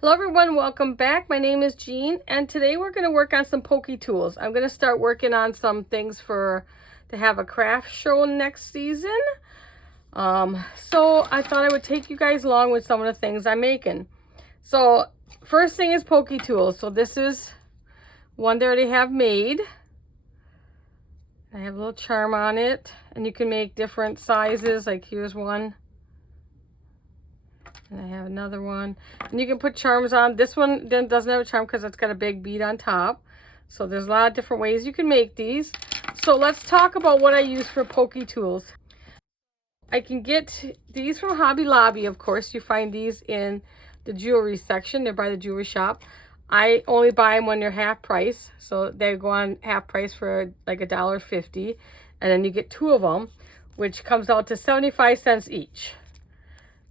Hello everyone, welcome back. My name is Jean and today we're going to work on some Pokey tools. I'm going to start working on some things to have a craft show next season. So I thought I would take you guys along with some of the things I'm making. So first thing is Pokey tools. So this is one they already have made. I have a little charm on it and you can make different sizes. Like here's one. And I have another one. And you can put charms on. This one then doesn't have a charm because it's got a big bead on top. So there's a lot of different ways you can make these. So let's talk about what I use for Pokey tools. I can get these from Hobby Lobby, of course. You find these in the jewelry section. They're by the jewelry shop. I only buy them when they're half price. So they go on half price for like $1.50. And then you get 2 of them, which comes out to 75 cents each.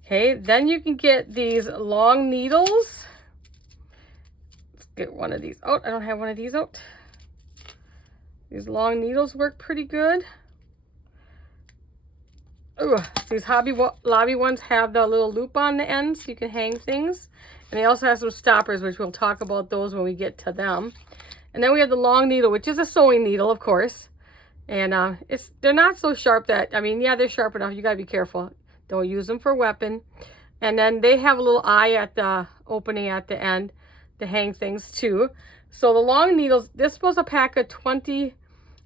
Okay, then you can get these long needles. Let's get one of these out. I don't have one of these out. These long needles work pretty good. Ooh, these Hobby Lobby ones have the little loop on the end so you can hang things. And they also have some stoppers, which we'll talk about those when we get to them. And then we have the long needle, which is a sewing needle, of course. And they're not so sharp that, I mean, yeah, they're sharp enough. You got to be careful. Don't use them for a weapon. And then they have a little eye at the opening at the end to hang things too. So the long needles, this was a pack of 20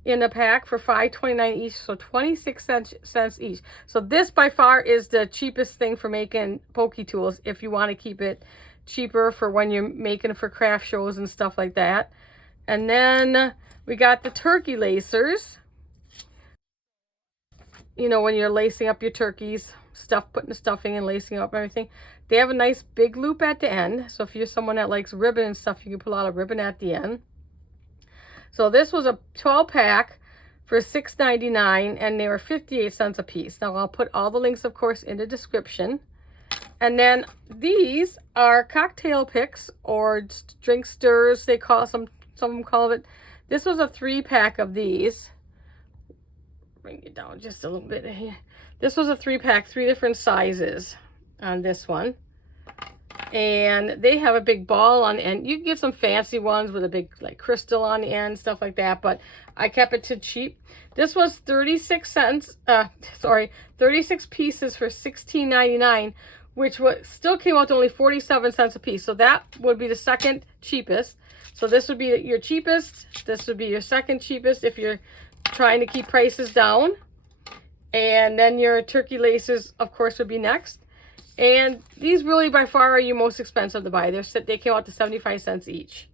in a pack for $5.29 each, so 26 cents each. So this by far is the cheapest thing for making Pokey tools if you want to keep it cheaper for when you're making for craft shows and stuff like that. And then we got the turkey lacers. You know, when you're lacing up your turkeys, putting the stuffing and lacing up everything. They have a nice big loop at the end. So if you're someone that likes ribbon and stuff, you can pull out a ribbon at the end. So this was a 12 pack for $6.99 and they were 58 cents a piece. Now I'll put all the links, of course, in the description. And then these are cocktail picks or drink stirs. They call some of them call it. This was a 3 pack of these. Bring it down just a little bit here. This was a 3 pack, 3 different sizes on this one. And they have a big ball on the end. You can get some fancy ones with a big like crystal on the end, stuff like that, but I kept it to cheap. This was 36 cents, 36 pieces for $16.99, which still came out to only 47 cents a piece. So that would be the second cheapest. So this would be your cheapest. This would be your second cheapest if you're trying to keep prices down. And then your turkey laces, of course, would be next. And these really by far are your most expensive to buy. They came out to 75 cents each.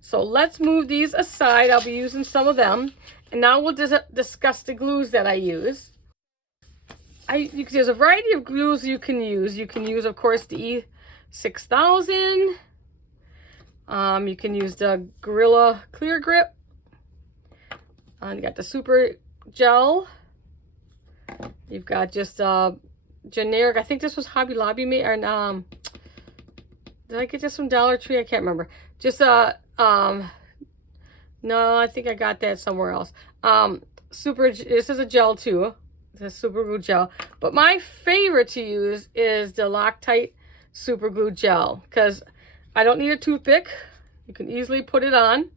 So let's move these aside. I'll be using some of them. And now we'll discuss the glues that I use. There's a variety of glues you can use. You can use, of course, the E6000. You can use the Gorilla Clear Grip. You got the Super Gel. You've got just generic. I think this was Hobby Lobby made, or did I get this from Dollar Tree? I can't remember. Just no, I think I got that somewhere else. This is a gel too. It's a super glue gel. But my favorite to use is the Loctite super glue gel because I don't need a toothpick. You can easily put it on,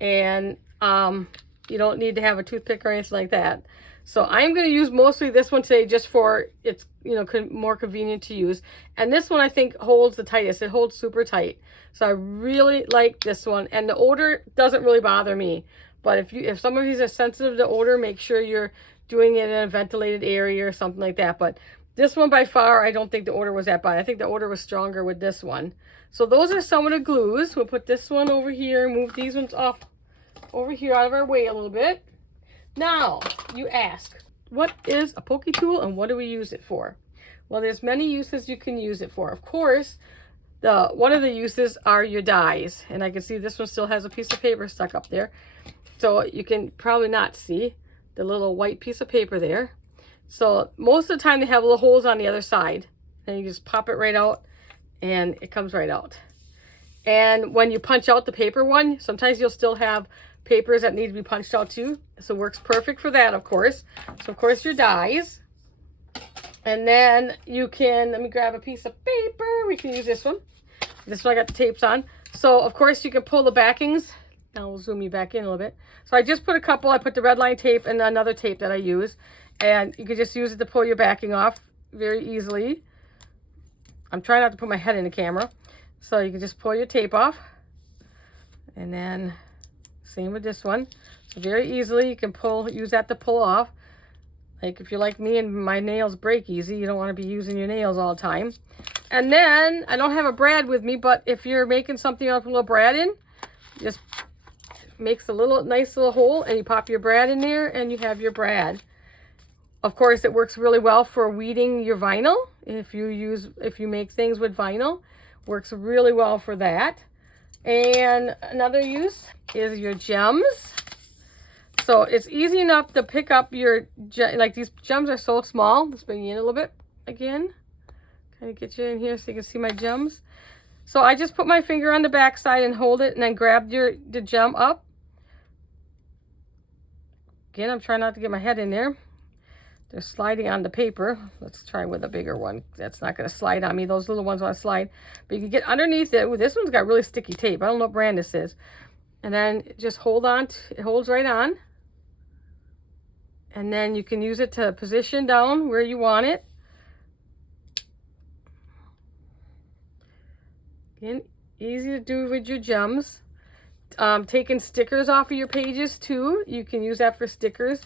and you don't need to have a toothpick or anything like that. So I'm going to use mostly this one today just for it's, you know, more convenient to use. And this one I think holds the tightest. It holds super tight. So I really like this one. And the odor doesn't really bother me. But if some of these are sensitive to odor, make sure you're doing it in a ventilated area or something like that. But this one by far, I don't think the odor was that bad. I think the odor was stronger with this one. So those are some of the glues. We'll put this one over here, move these ones off over here out of our way a little bit. Now, you ask, what is a Pokey tool and what do we use it for? Well, there's many uses you can use it for. Of course, one of the uses are your dies. And I can see this one still has a piece of paper stuck up there. So you can probably not see the little white piece of paper there. So most of the time they have little holes on the other side. And you just pop it right out and it comes right out. And when you punch out the paper one, sometimes you'll still have papers that need to be punched out too. So it works perfect for that, of course. So of course your dies. And then you can, let me grab a piece of paper. We can use this one. This one I got the tapes on. So, of course, you can pull the backings. Now we'll zoom you back in a little bit. So I just put a couple. I put the red line tape and another tape that I use. And you can just use it to pull your backing off very easily. I'm trying not to put my head in the camera. So you can just pull your tape off. And then same with this one. So very easily you can use that to pull off. Like if you're like me and my nails break easy, you don't want to be using your nails all the time. And then I don't have a brad with me, but if you're making something up, a little brad in, just makes a nice little hole, and you pop your brad in there and you have your brad. Of course, it works really well for weeding your vinyl. If you make things with vinyl, works really well for that. And another use is your gems. So it's easy enough to pick up your, like these gems are so small. Let's bring you in a little bit again. Kind of get you in here so you can see my gems. So I just put my finger on the back side and hold it, and then grab the gem up. Again, I'm trying not to get my head in there. They're sliding on the paper. Let's try with a bigger one. That's not going to slide on me. Those little ones want to slide. But you can get underneath it. Ooh, this one's got really sticky tape. I don't know what brand this is. And then just hold on. It holds right on. And then you can use it to position down where you want it. Again, easy to do with your gems. Taking stickers off of your pages too. You can use that for stickers.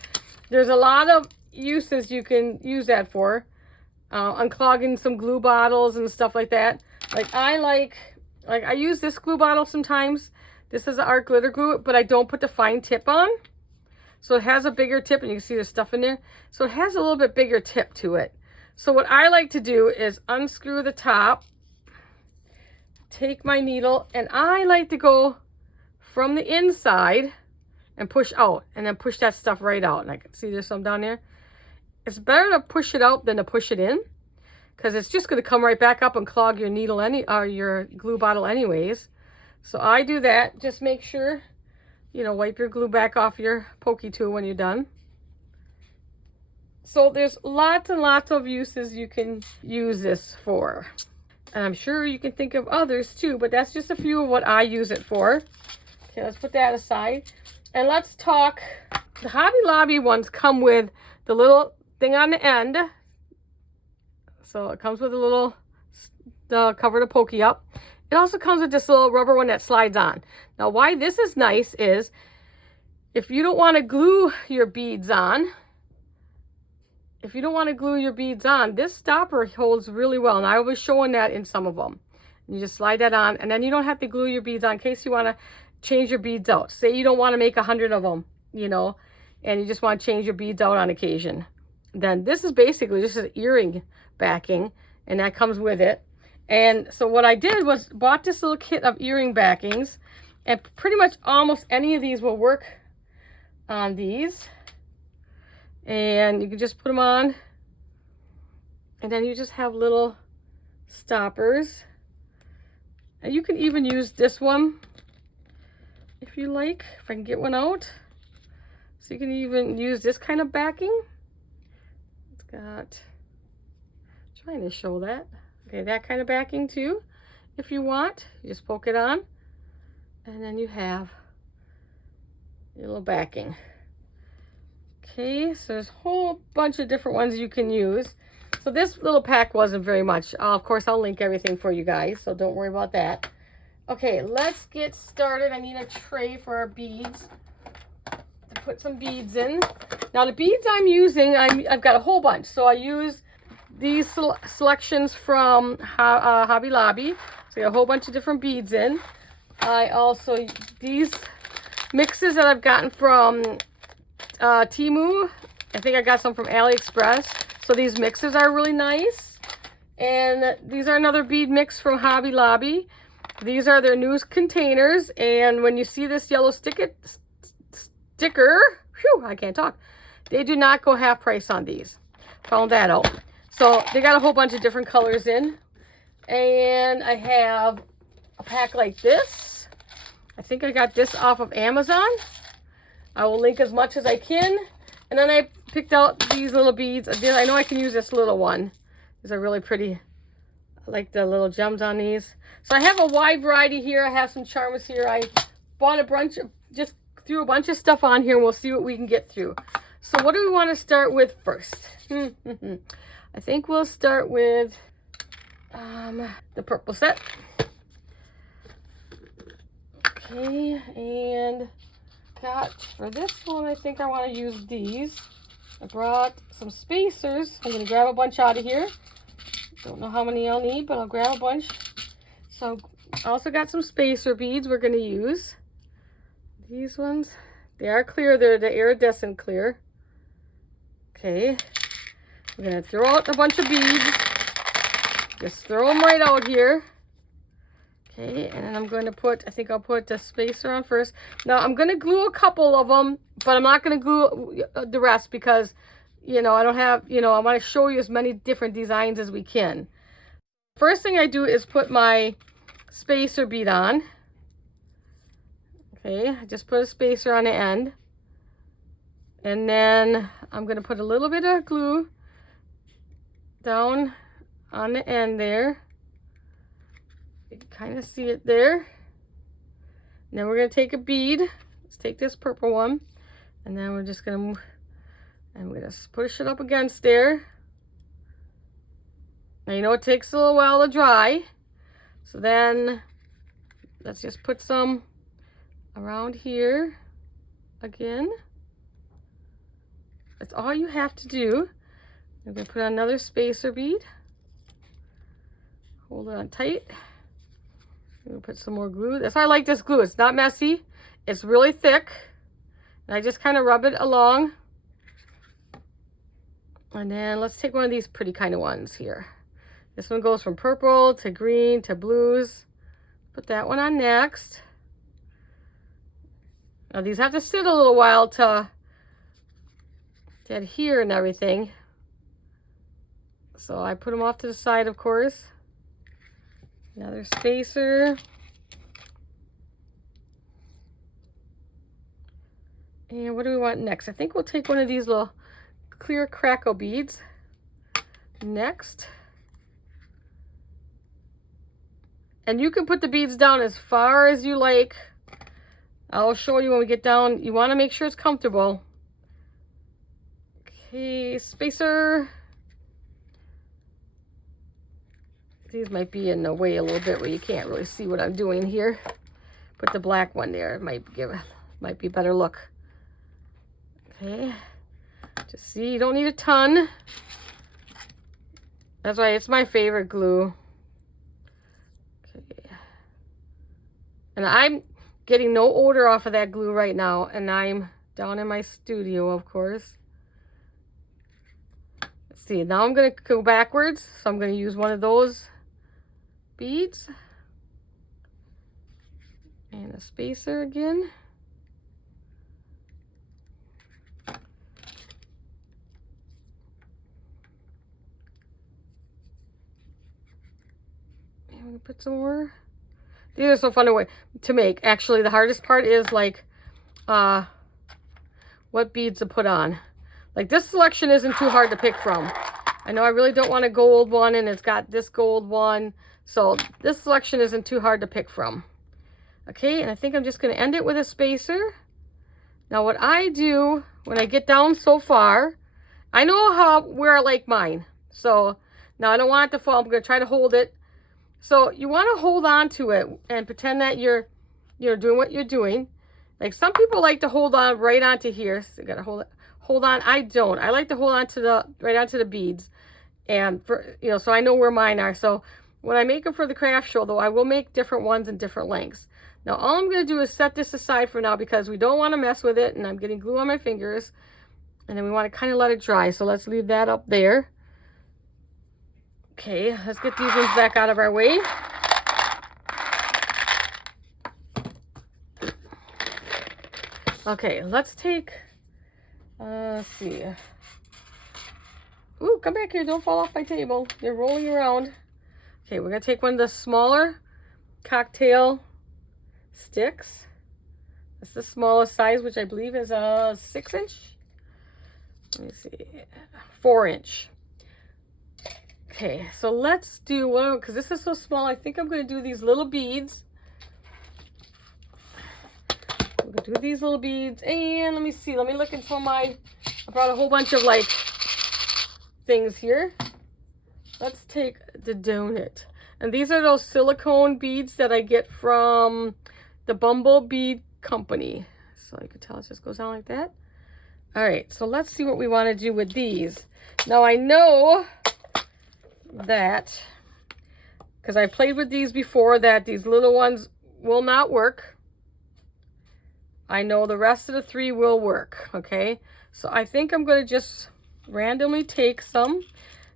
There's a lot of uses you can use that for. Unclogging some glue bottles and stuff like that. Like I use this glue bottle sometimes. This is art glitter glue, but I don't put the fine tip on. So it has a bigger tip, and you can see there's stuff in there. So it has a little bit bigger tip to it. So what I like to do is unscrew the top, take my needle, and I like to go from the inside and push out, and then push that stuff right out. And I can see there's some down there. It's better to push it out than to push it in, because it's just going to come right back up and clog your needle or your glue bottle anyways. So I do that. Just make sure, wipe your glue back off your Pokey tool when you're done. So there's lots and lots of uses you can use this for. And I'm sure you can think of others too, but that's just a few of what I use it for. Okay, let's put that aside. And let's talk, the Hobby Lobby ones come with the little thing on the end. So it comes with a little cover to Pokey up. It also comes with this little rubber one that slides on. Now, why this is nice is if you don't want to glue your beads on, this stopper holds really well. And I was showing that in some of them. You just slide that on, and then you don't have to glue your beads on in case you want to change your beads out. Say you don't want to make 100 of them, and you just want to change your beads out on occasion. Then this is basically just an earring backing, and that comes with it. And so what I did was bought this little kit of earring backings, and pretty much almost any of these will work on these. And you can just put them on, and then you just have little stoppers. And you can even use this one if you like, if I can get one out. So you can even use this kind of backing. It's got, trying to show that. Okay, that kind of backing too, if you want. You just poke it on, and then you have your little backing. Okay, so there's a whole bunch of different ones you can use. So this little pack wasn't very much. Of course, I'll link everything for you guys, so don't worry about that. Okay, let's get started. I need a tray for our beads to put some beads in. Now the beads I'm using, I've got a whole bunch. So I use these selections from Hobby Lobby. So I got a whole bunch of different beads in. I also, these mixes that I've gotten from Temu. I think I got some from AliExpress. So these mixes are really nice. And these are another bead mix from Hobby Lobby. These are their new containers. And when you see this yellow sticker, whew, I can't talk. They do not go half price on these. Found that out. So they got a whole bunch of different colors in. And I have a pack like this. I think I got this off of Amazon. I will link as much as I can. And then I picked out these little beads. Again, I know I can use this little one. These are really pretty I like the little gems on these. So I have a wide variety here. I have some charms here. I bought a bunch of, just threw a bunch of stuff on here, and we'll see what we can get through. So what do we want to start with first? I think we'll start with the purple set. Okay, and for this one, I think I want to use these. I brought some spacers. I'm going to grab a bunch out of here. Don't know how many I'll need, but I'll grab a bunch. So I also got some spacer beads we're going to use. These ones, they are clear. They're the iridescent clear. Okay, we're going to throw out a bunch of beads. Just throw them right out here. Okay, and then I'm going to put, I think I'll put the spacer on first. Now I'm going to glue a couple of them, but I'm not going to glue the rest because, you know, I don't have, you know, I want to show you as many different designs as we can. First thing I do is put my spacer bead on. Okay, I just put a spacer on the end. And then I'm going to put a little bit of glue down on the end there. You can kind of see it there. And then we're going to take a bead. Let's take this purple one. And then we're just going to, I'm going to push it up against there. Now, you know, it takes a little while to dry. So then let's just put some around here again. That's all you have to do. I'm going to put on another spacer bead. Hold it on tight. I'm going to put some more glue. That's why I like this glue. It's not messy. It's really thick. And I just kind of rub it along. And then let's take one of these pretty kind of ones here. This one goes from purple to green to blues. Put that one on next. Now these have to sit a little while to adhere and everything. So I put them off to the side, of course. Another spacer. And what do we want next? I think we'll take one of these little clear crackle beads next. And you can put the beads down as far as you like. I'll show you when we get down. You want to make sure it's comfortable. Okay, spacer. These might be in the way a little bit where you can't really see what I'm doing here. Put the black one there. It might be a better look. Okay. Just see, you don't need a ton. That's why it's my favorite glue. Okay. And I'm getting no odor off of that glue right now, and I'm down in my studio, of course. Let's see, now I'm going to go backwards, so I'm going to use one of those beads. And a spacer again. And I'm going to put some more. These are so fun to make. Actually, the hardest part is like what beads to put on. Like this selection isn't too hard to pick from. I know I really don't want a gold one, and it's got this gold one. So this selection isn't too hard to pick from. Okay, and I think I'm just going to end it with a spacer. Now what I do when I get down so far, I know where I like mine. So now I don't want it to fall. I'm going to try to hold it. So you want to hold on to it and pretend that you're doing what you're doing. Like some people like to hold on right onto here. So you got to hold on. I don't. I like to hold on to right onto the beads, and so I know where mine are. So when I make them for the craft show, though, I will make different ones in different lengths. Now all I'm going to do is set this aside for now because we don't want to mess with it, and I'm getting glue on my fingers, and then we want to kind of let it dry. So let's leave that up there. Okay, let's get these ones back out of our way. Okay, let's take, let's see. Ooh, come back here, don't fall off my table. You're rolling around. Okay, we're gonna take one of the smaller cocktail sticks. That's the smallest size, which I believe is a 6-inch. Let me see, 4-inch. Okay, so let's do one, because this is so small, I think I'm going to do these little beads. I'm going to do these little beads, and let me see, let me look into I brought a whole bunch of like things here. Let's take the donut. And these are those silicone beads that I get from the Bumble Bead Company. So you can tell it just goes down like that. All right, so let's see what we want to do with these. Now I know that, because I played with these before, that these little ones will not work. I know the rest of the 3 will work, okay? So I think I'm going to just randomly take some.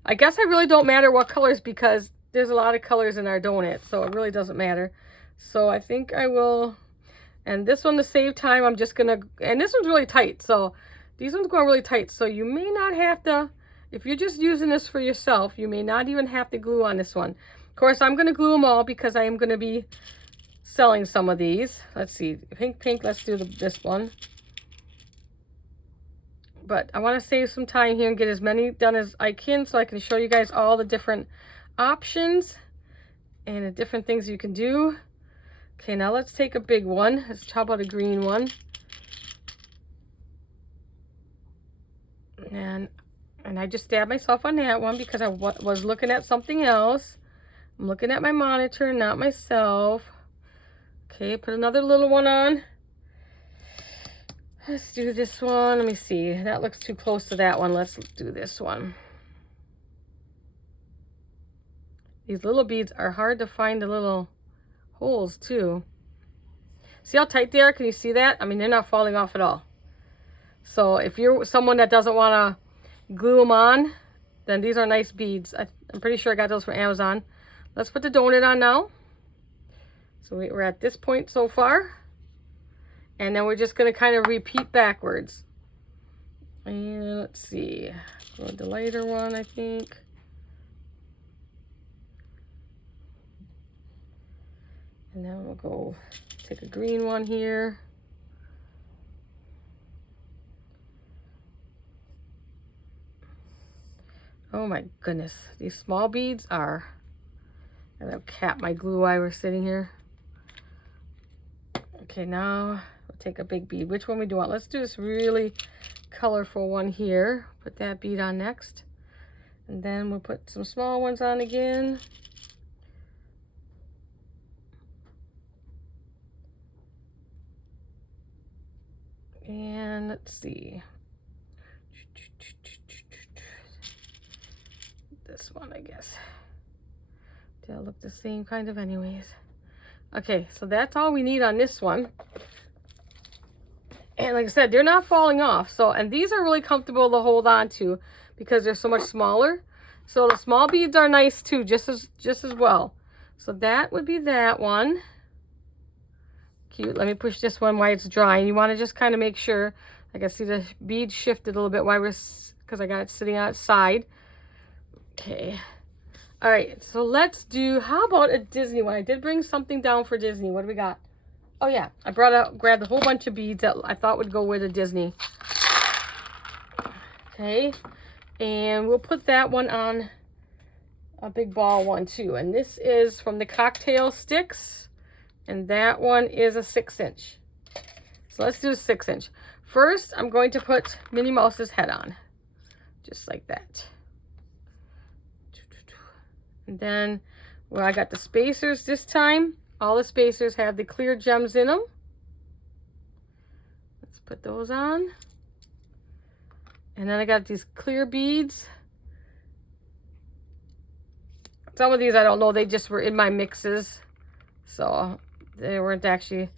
I guess I really don't matter what colors, because there's a lot of colors in our donut, so it really doesn't matter. So I think I will, and this one to save time, I'm just gonna, and this one's really tight, so these ones go really tight, so you may not have to, if you're just using this for yourself, you may not even have to glue on this one. Of course, I'm gonna glue them all because I am gonna be selling some of these. Let's see, pink, let's do this one. But I want to save some time here and get as many done as I can so I can show you guys all the different options and the different things you can do. Okay, now let's take a big one. Let's talk about a green one. And I just stabbed myself on that one because I was looking at something else. I'm looking at my monitor, not myself. Okay, put another little one on. Let's do this one. Let me see. That looks too close to that one. Let's do this one. These little beads are hard to find the little holes too. See how tight they are? Can you see that? I mean, they're not falling off at all. So if you're someone that doesn't want to glue them on, then these are nice beads. I'm pretty sure I got those from Amazon. Let's put the donut on now. So we're at this point so far. And then we're just going to kind of repeat backwards. And let's see. Go with the lighter one, I think. And then we'll go take a green one here. Oh my goodness. These small beads are... I'm going to cap my glue while we're sitting here. Okay, now... take a big bead. Which one we do want? Let's do this really colorful one here. Put that bead on next. And then we'll put some small ones on again. And let's see. This one, I guess. They'll look the same kind of anyways. Okay, so that's all we need on this one. And like I said, they're not falling off. So, and these are really comfortable to hold on to because they're so much smaller. So the small beads are nice too, just as well. So that would be that one. Cute. Let me push this one while it's dry. And you want to just kind of make sure, like I see the bead shifted a little bit while because I got it sitting outside. Okay. All right. So let's do, how about a Disney one? I did bring something down for Disney. What do we got? Oh yeah, I grabbed a whole bunch of beads that I thought would go with a Disney. Okay, and we'll put that one on a big ball one too. And this is from the Cocktail Sticks, and that one is a 6-inch. So let's do a 6-inch. First, I'm going to put Minnie Mouse's head on, just like that. And then, well, I got the spacers this time. All the spacers have the clear gems in them. Let's put those on. And then I got these clear beads. Some of these I don't know, they just were in my mixes. So they weren't actually.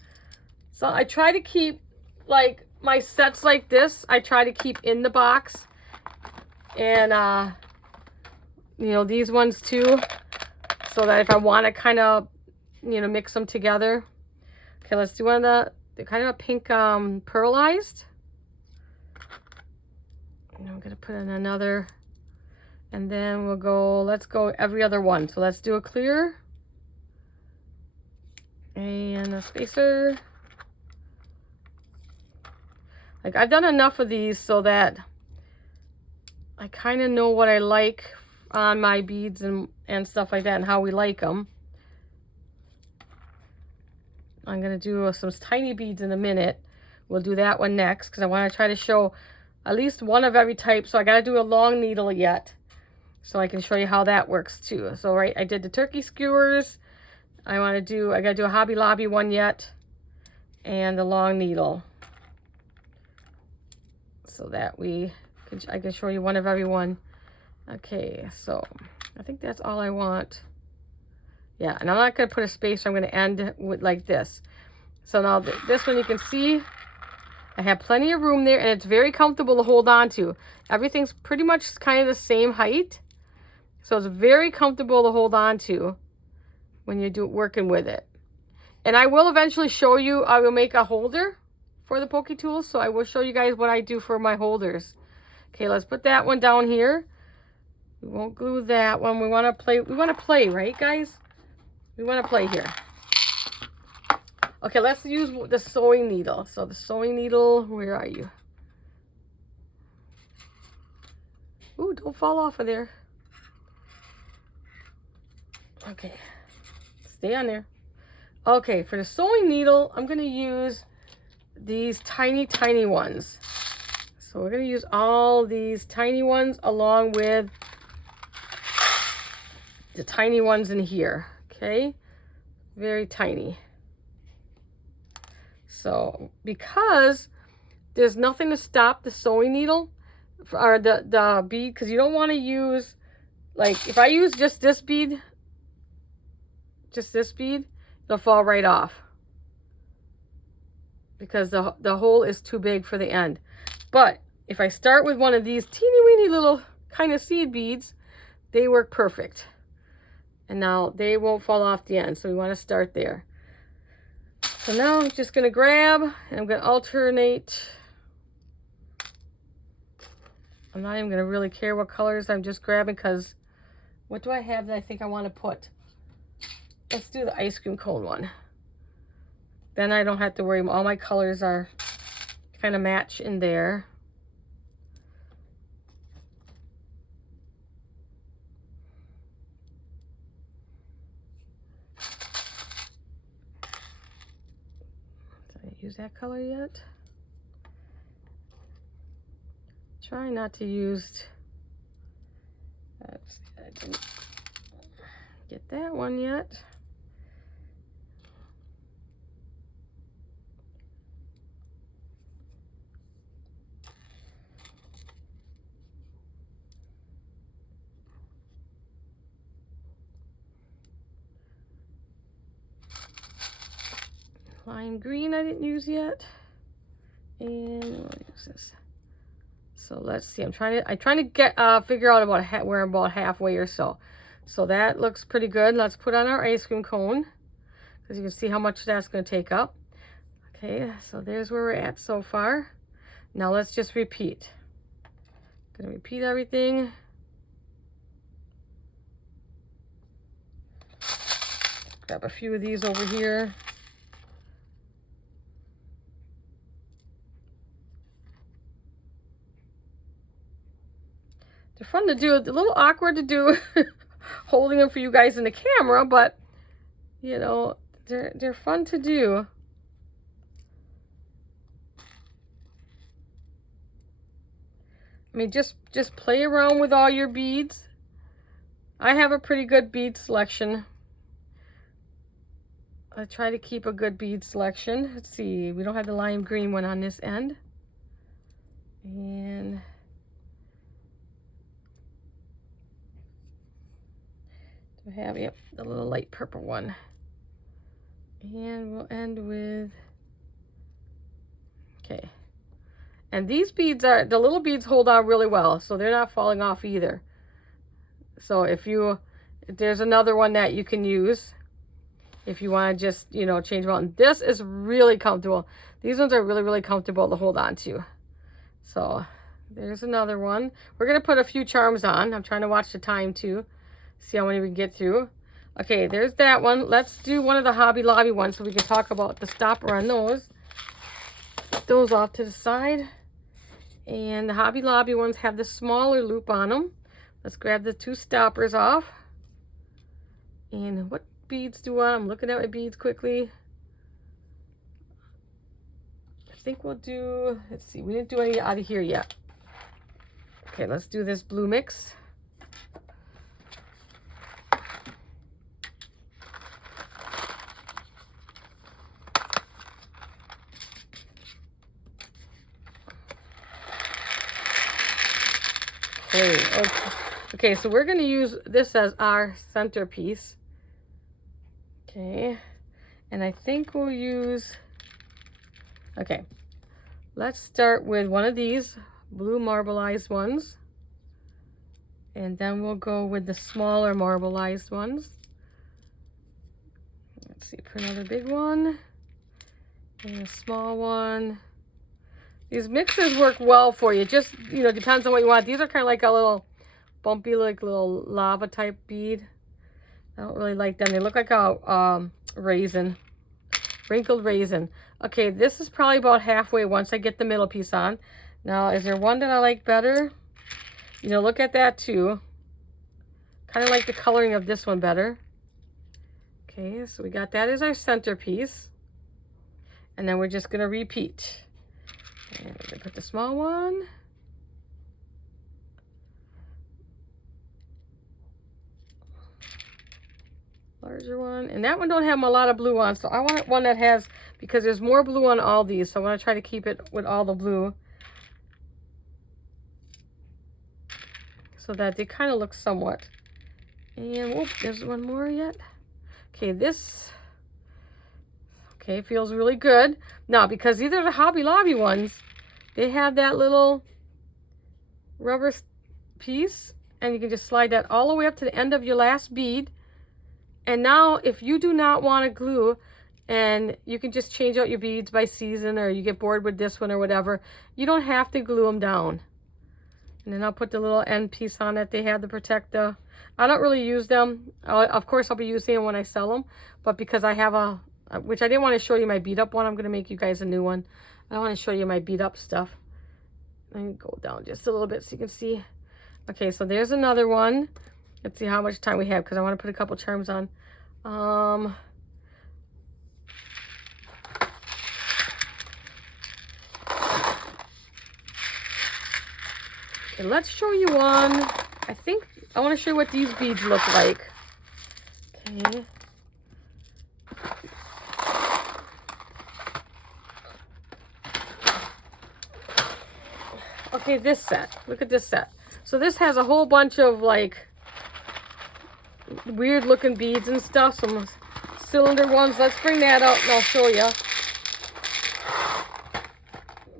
So I try to keep like my sets like this, I try to keep in the box. And you know, these ones too. So that if I want to kind of, you know, mix them together. Okay, let's do one of the kind of a pink pearlized. And I'm gonna put in another, and then we'll go, let's go every other one. So let's do a clear and a spacer. Like I've done enough of these so that I kind of know what I like on my beads and stuff like that, and how we like them. I'm going to do some tiny beads in a minute. We'll do that one next because I want to try to show at least one of every type. So I got to do a long needle yet so I can show you how that works too. So right, I did the turkey skewers. I got to do a Hobby Lobby one yet and the long needle. So that I can show you one of every one. Okay, so I think that's all I want. Yeah, and I'm not going to put a spacer. I'm going to end with like this. So now this one you can see I have plenty of room there, and it's very comfortable to hold on to. Everything's pretty much kind of the same height. So it's very comfortable to hold on to when you're working with it. And I will eventually show you, I will make a holder for the Pokey tools. So I will show you guys what I do for my holders. Okay, let's put that one down here. We won't glue that one. We want to play, right, guys? We want to play here. Okay, let's use the sewing needle. So the sewing needle, where are you? Ooh, don't fall off of there. Okay, stay on there. Okay, for the sewing needle, I'm going to use these tiny, tiny ones. So we're going to use all these tiny ones along with the tiny ones in here. Okay, very tiny. So because there's nothing to stop the sewing needle or the bead, because you don't want to use, like if I use just this bead, it'll fall right off because the hole is too big for the end. But if I start with one of these teeny weeny little kind of seed beads, they work perfect. And now they won't fall off the end. So we want to start there. So now I'm just going to grab and I'm going to alternate. I'm not even going to really care what colors I'm just grabbing because what do I have that I think I want to put? Let's do the ice cream cone one. Then I don't have to worry. All my colors are kind of match in there. Use that color yet? Try not to use. I didn't get that one yet. Lime green I didn't use yet, and we'll use this. So let's see. I'm trying to get figure out about we're about halfway or so. So that looks pretty good. Let's put on our ice cream cone because you can see how much that's going to take up. Okay, so there's where we're at so far. Now let's just repeat. I'm gonna repeat everything. Grab a few of these over here. They're fun to do. It's a little awkward to do holding them for you guys in the camera, but you know, they're fun to do. I mean, just play around with all your beads. I have a pretty good bead selection. I try to keep a good bead selection. Let's see, we don't have the lime green one on this end. And do I have, yep, the little light purple one. And we'll end with, okay. And these beads are, the little beads hold on really well, so they're not falling off either. So if there's another one that you can use if you want to just, you know, change them out. And this is really comfortable. These ones are really, really comfortable to hold on to. So there's another one. We're going to put a few charms on. I'm trying to watch the time too. See how many we can get through. Okay, there's that one. Let's do one of the Hobby Lobby ones so we can talk about the stopper on those. Put those off to the side. And the Hobby Lobby ones have the smaller loop on them. Let's grab the 2 stoppers off. And what beads do I want? I'm looking at my beads quickly. I think we'll do, let's see, we didn't do any out of here yet. Okay, let's do this blue mix. Okay, so we're going to use this as our centerpiece. Okay, and I think we'll use, okay, let's start with one of these blue marbleized ones. And then we'll go with the smaller marbleized ones. Let's see, for another big one. And a small one. These mixes work well for you. Just, you know, depends on what you want. These are kind of like a little bumpy, like little lava type bead. I don't really like them. They look like a raisin, wrinkled raisin. Okay, this is probably about halfway once I get the middle piece on. Now, is there one that I like better? You know, look at that too. Kind of like the coloring of this one better. Okay, so we got that as our centerpiece. And then we're just going to repeat. And we're going to put the small one. Larger one. And that one don't have a lot of blue on, so I want one that has, because there's more blue on all these, so I want to try to keep it with all the blue. So that they kind of look somewhat. And whoop, there's one more yet. Okay, this, okay, feels really good. Now, because these are the Hobby Lobby ones, they have that little rubber piece, and you can just slide that all the way up to the end of your last bead. And now, if you do not want to glue, and you can just change out your beads by season, or you get bored with this one or whatever, you don't have to glue them down. And then I'll put the little end piece on it. They have to protect the, I don't really use them. Of course, I'll be using them when I sell them. But because I have a, which I didn't want to show you my beat up one, I'm going to make you guys a new one. I want to show you my beat up stuff. Let me go down just a little bit so you can see. Okay, so there's another one. Let's see how much time we have, because I want to put a couple charms on. Okay, let's show you one. I think I want to show you what these beads look like. Okay. Okay, this set. Look at this set. So this has a whole bunch of like weird looking beads and stuff. Some cylinder ones. Let's bring that out and I'll show you.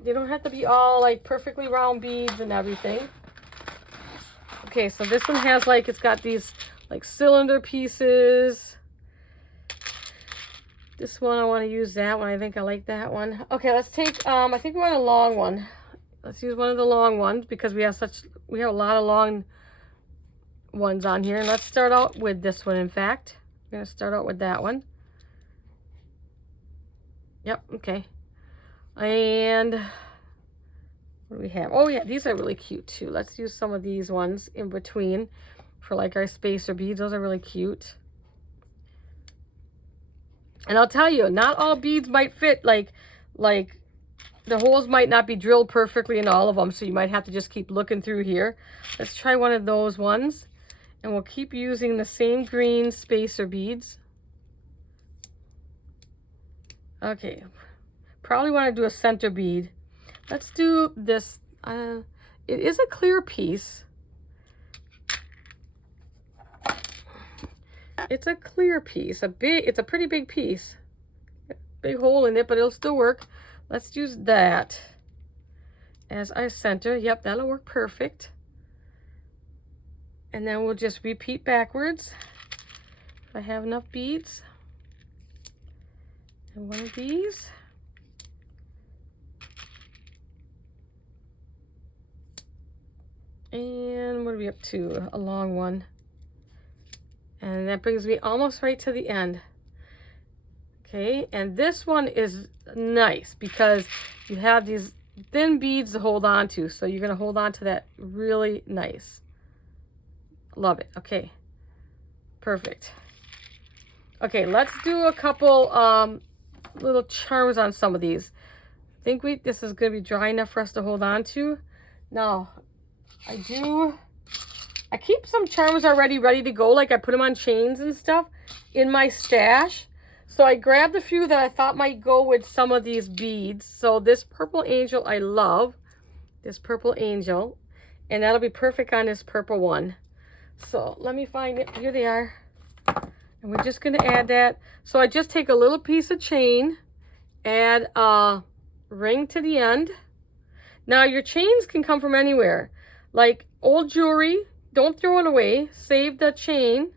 They don't have to be all like perfectly round beads and everything. Okay, so this one has like, it's got these like cylinder pieces. This one, I want to use that one. I think I like that one. Okay, let's take, I think we want a long one. Let's use one of the long ones because we have a lot of long ones on here. And let's start out with this one, in fact. We're going to start out with that one. Yep, okay. And what do we have? Oh yeah, these are really cute too. Let's use some of these ones in between for like our spacer beads. Those are really cute. And I'll tell you, not all beads might fit, like the holes might not be drilled perfectly in all of them, so you might have to just keep looking through here. Let's try one of those ones, and we'll keep using the same green spacer beads. Okay, probably want to do a center bead. Let's do this. It is a clear piece. It's a clear piece. It's a pretty big piece. Big hole in it, but it'll still work. Let's use that as our center. Yep, that'll work perfect. And then we'll just repeat backwards. If I have enough beads. And one of these. And what are we up to? A long one. And that brings me almost right to the end. Okay, and this one is nice because you have these thin beads to hold on to. So you're going to hold on to that really nice. Love it. Okay. Perfect. Okay, let's do a couple little charms on some of these. I think this is going to be dry enough for us to hold on to. Now, I keep some charms already ready to go. Like I put them on chains and stuff in my stash. So I grabbed a few that I thought might go with some of these beads. So this purple angel, I love this purple angel. And that'll be perfect on this purple one. So let me find it. Here they are. And we're just going to add that. So I just take a little piece of chain, add a ring to the end. Now your chains can come from anywhere. Like old jewelry, don't throw it away. Save the chain.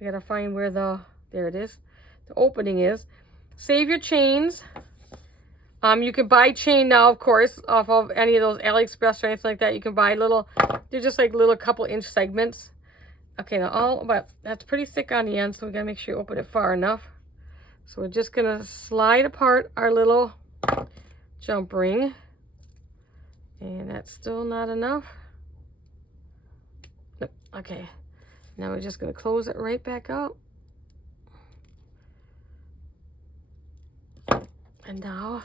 I got to find where there it is. The opening is. Save your chains. You can buy chain now, of course, off of any of those AliExpress or anything like that. You can buy they're just like little couple-inch segments. Okay, now but that's pretty thick on the end, so we gotta make sure you open it far enough. So we're just gonna slide apart our little jump ring. And that's still not enough. Nope. Okay, now we're just gonna close it right back up. And now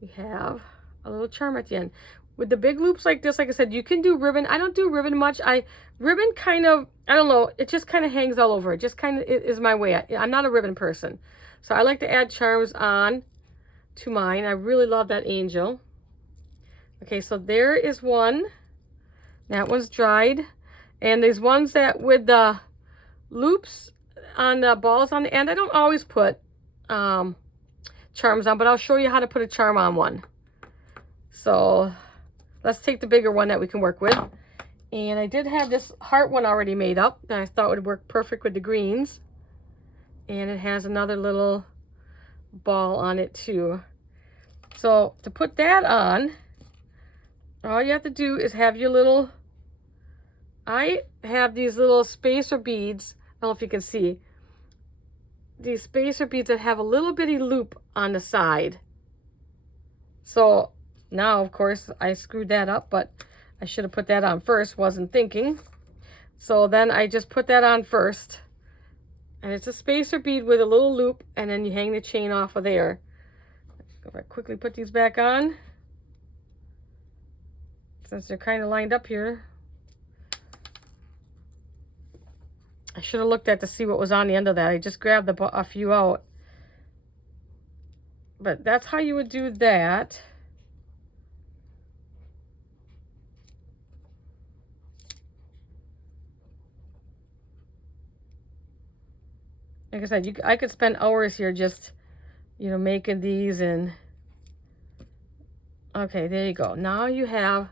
we have a little charm at the end. With the big loops like this, like I said, you can do ribbon. I don't do ribbon much. Ribbon kind of, I don't know, it just kind of hangs all over. It just kind of is my way. I'm not a ribbon person. So I like to add charms on to mine. I really love that angel. Okay, so there is one. That one's dried. And there's ones that with the loops on the balls on the end, I don't always put charms on, but I'll show you how to put a charm on one. So let's take the bigger one that we can work with. And I did have this heart one already made up that I thought would work perfect with the greens. And it has another little ball on it too. So to put that on, all you have to do is have your little, I have these little spacer beads. I don't know if you can see. These spacer beads that have a little bitty loop on the side. So now, of course, I screwed that up, but I should have put that on first, wasn't thinking. So then I just put that on first. And it's a spacer bead with a little loop, and then you hang the chain off of there. If I quickly put these back on, since they're kind of lined up here. I should have looked at to see what was on the end of that. I just grabbed a few out. But that's how you would do that. Like I said, I could spend hours here just, making these and... Okay, there you go. Now you have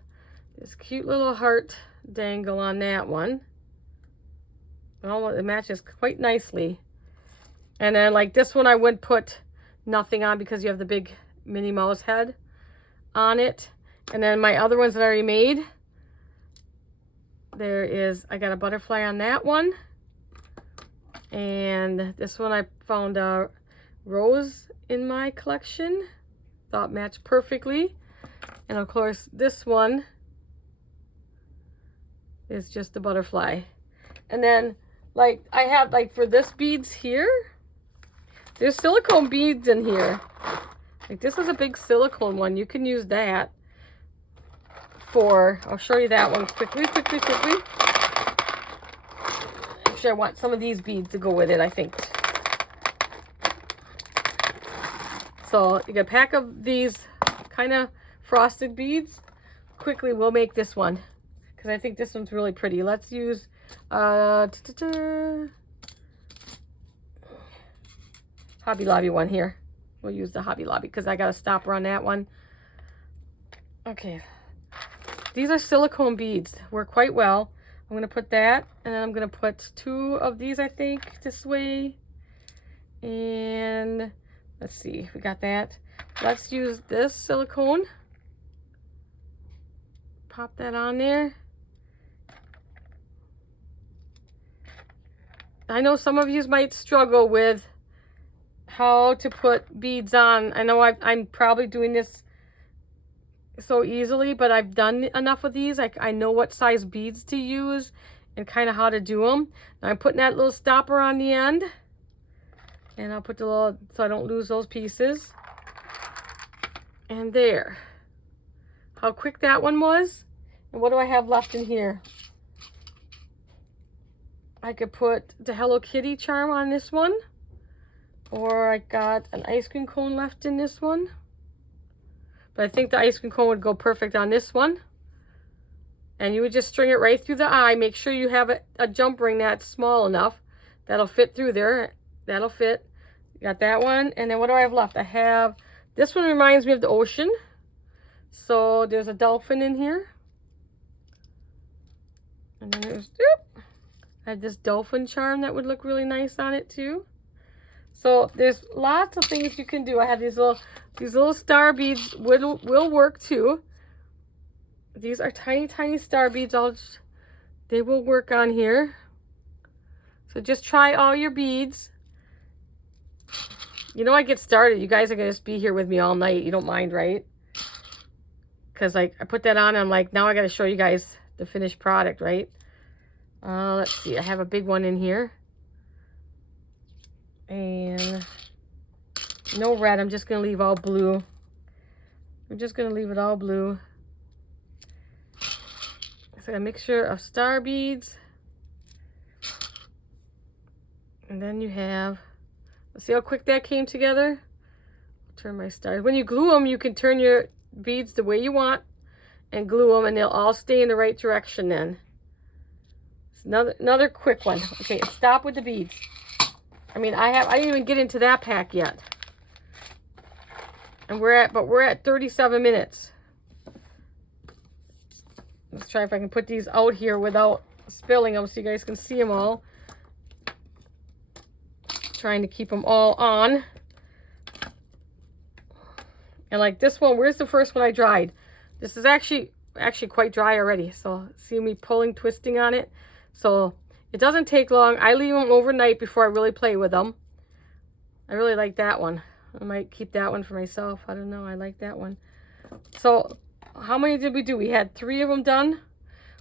this cute little heart dangle on that one. It matches quite nicely. And then like this one, I wouldn't put nothing on because you have the big Minnie Mouse head on it. And then my other ones that I already made, I got a butterfly on that one. And this one I found a rose in my collection. Thought matched perfectly. And of course this one is just the butterfly. And then like I have like for this beads here, there's silicone beads in here. Like this is a big silicone one. You can use that for, I'll show you that one quickly. Actually, I want some of these beads to go with it, I think. So you get a pack of these kind of frosted beads. Quickly, we'll make this one because I think this one's really pretty. Let's use Hobby Lobby one here. We'll use the Hobby Lobby because I got a stopper on that one. Okay, these are silicone beads. Work quite well. I'm going to put that, and then I'm going to put 2 of these, I think, this way. And let's see, we got that. Let's use this silicone. Pop that on there. I know some of you might struggle with how to put beads on. I know I'm probably doing this so easily, but I've done enough of these. I know what size beads to use, and kind of how to do them. Now I'm putting that little stopper on the end, and I'll put the little, so I don't lose those pieces. And there. How quick that one was. And what do I have left in here? I could put the Hello Kitty charm on this one. Or I got an ice cream cone left in this one. But I think the ice cream cone would go perfect on this one. And you would just string it right through the eye. Make sure you have a jump ring that's small enough. That'll fit through there. That'll fit. Got that one. And then what do I have left? I have, this one reminds me of the ocean. So there's a dolphin in here. And then there's, I had this dolphin charm that would look really nice on it too. So there's lots of things you can do. I have these little star beads will work too. These are tiny, tiny star beads. They will work on here. So just try all your beads. You know, I get started. You guys are going to just be here with me all night. You don't mind, right? Because like I put that on and I'm like, now I got to show you guys the finished product, right? Let's see. I have a big one in here. And no red. I'm just going to leave all blue. I'm just going to leave it all blue. It's like a mixture of star beads. And then you have, see how quick that came together? I'll turn my stars. When you glue them, you can turn your beads the way you want and glue them, and they'll all stay in the right direction then. It's another quick one. Okay, stop with the beads. I mean, I didn't even get into that pack yet. And we're at 37 minutes. Let's try if I can put these out here without spilling them so you guys can see them all. Trying to keep them all on. And like this one, where's the first one I dried? This is actually quite dry already. So see me pulling, twisting on it. So it doesn't take long. I leave them overnight before I really play with them. I really like that one. I might keep that one for myself. I don't know. I like that one. So how many did we do? We had 3 of them done.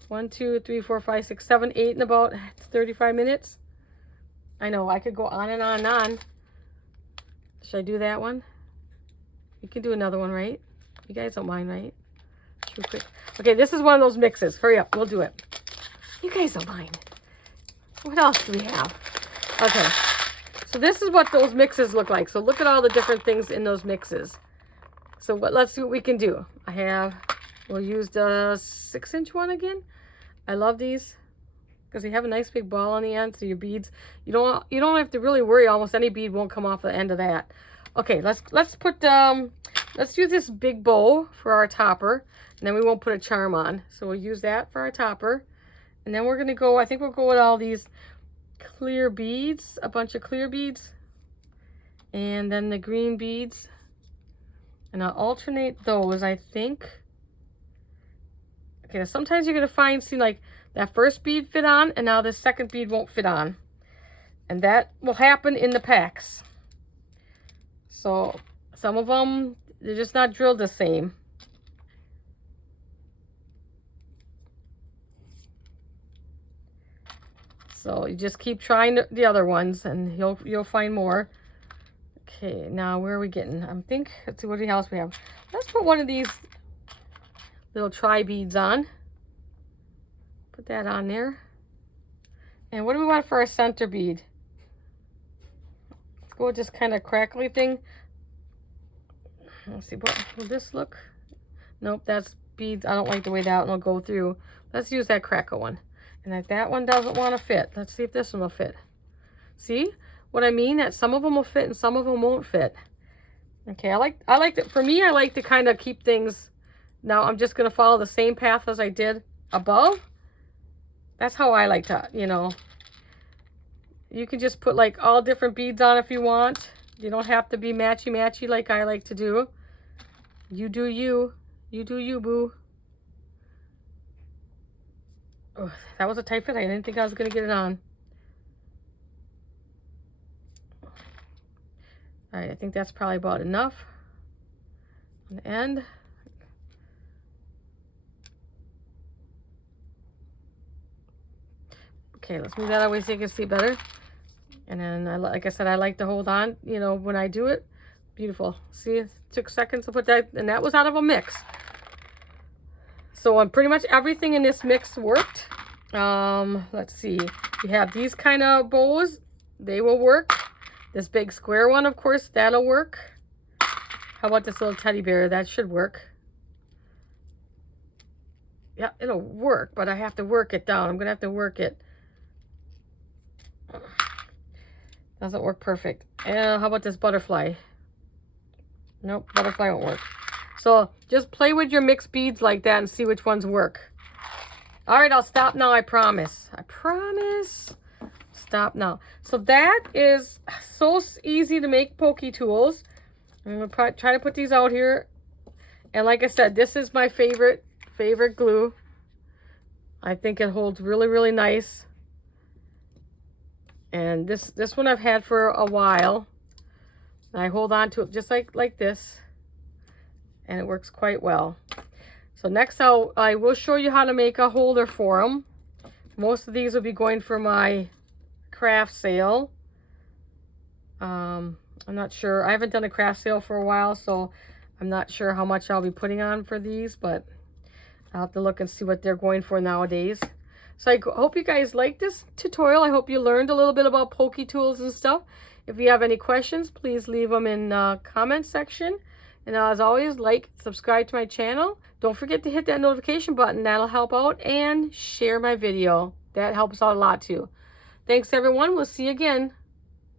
1, 2, 3, 4, 5, 6, 7, 8 in about 35 minutes. I know, I could go on and on and on. Should I do that one? You can do another one, right? You guys don't mind, right? Too quick. Okay, this is one of those mixes. Hurry up, we'll do it. You guys don't mind. What else do we have? Okay, so this is what those mixes look like. So look at all the different things in those mixes. So let's see what we can do. We'll use the 6-inch one again. I love these because they have a nice big ball on the end. So your beads, you don't have to really worry. Almost any bead won't come off the end of that. Okay, let's do this big bow for our topper, and then we won't put a charm on. So we'll use that for our topper, and then we're gonna go. I think we'll go with all these clear beads, a bunch of clear beads, and then the green beads, and I'll alternate those. I think. Okay, sometimes you're gonna see like that first bead fit on, and now the second bead won't fit on. And that will happen in the packs. So some of them, they're just not drilled the same. So you just keep trying the other ones, and you'll find more. Okay, now where are we getting? Let's see what else we have. Let's put one of these little tri beads on. Put that on there. And what do we want for our center bead? Let's go with this kind of crackly thing. Let's see, what will this look? Nope, that's beads. I don't like the way that one will go through. Let's use that crackle one. And if that one doesn't want to fit, let's see if this one will fit. See what I mean? That some of them will fit and some of them won't fit. Okay, I like to, for me, I like to kind of keep things. Now I'm just going to follow the same path as I did above. That's how I like to, You can just put like all different beads on if you want. You don't have to be matchy-matchy like I like to do. You do you. You do you, boo. Oh, that was a tight fit. I didn't think I was going to get it on. All right, I think that's probably about enough. On the end. Okay, let's move that away so you can see better. And then, like I said, I like to hold on, you know, when I do it. Beautiful. See, it took seconds to put that, and that was out of a mix. So pretty much everything in this mix worked. Let's see. You have these kind of bows. They will work. This big square one, of course, that'll work. How about this little teddy bear? That should work. Yeah, it'll work, but I have to work it down. I'm going to have to work it. Doesn't work perfect. And how about this butterfly? Nope, butterfly won't work. So just play with your mixed beads like that and see which ones work. All right, I'll stop now, I promise. I promise. Stop now. So that is so easy to make pokey tools. I'm going to try to put these out here. And like I said, this is my favorite glue. I think it holds really, really nice. And this one I've had for a while. I hold on to it just like this. And it works quite well. So next I will show you how to make a holder for them. Most of these will be going for my craft sale. I'm not sure. I haven't done a craft sale for a while, so I'm not sure how much I'll be putting on for these, but I'll have to look and see what they're going for nowadays. So I hope you guys liked this tutorial. I hope you learned a little bit about pokey tools and stuff. If you have any questions, please leave them in the comment section. And as always, like, subscribe to my channel. Don't forget to hit that notification button. That'll help out. And share my video. That helps out a lot too. Thanks, everyone. We'll see you again.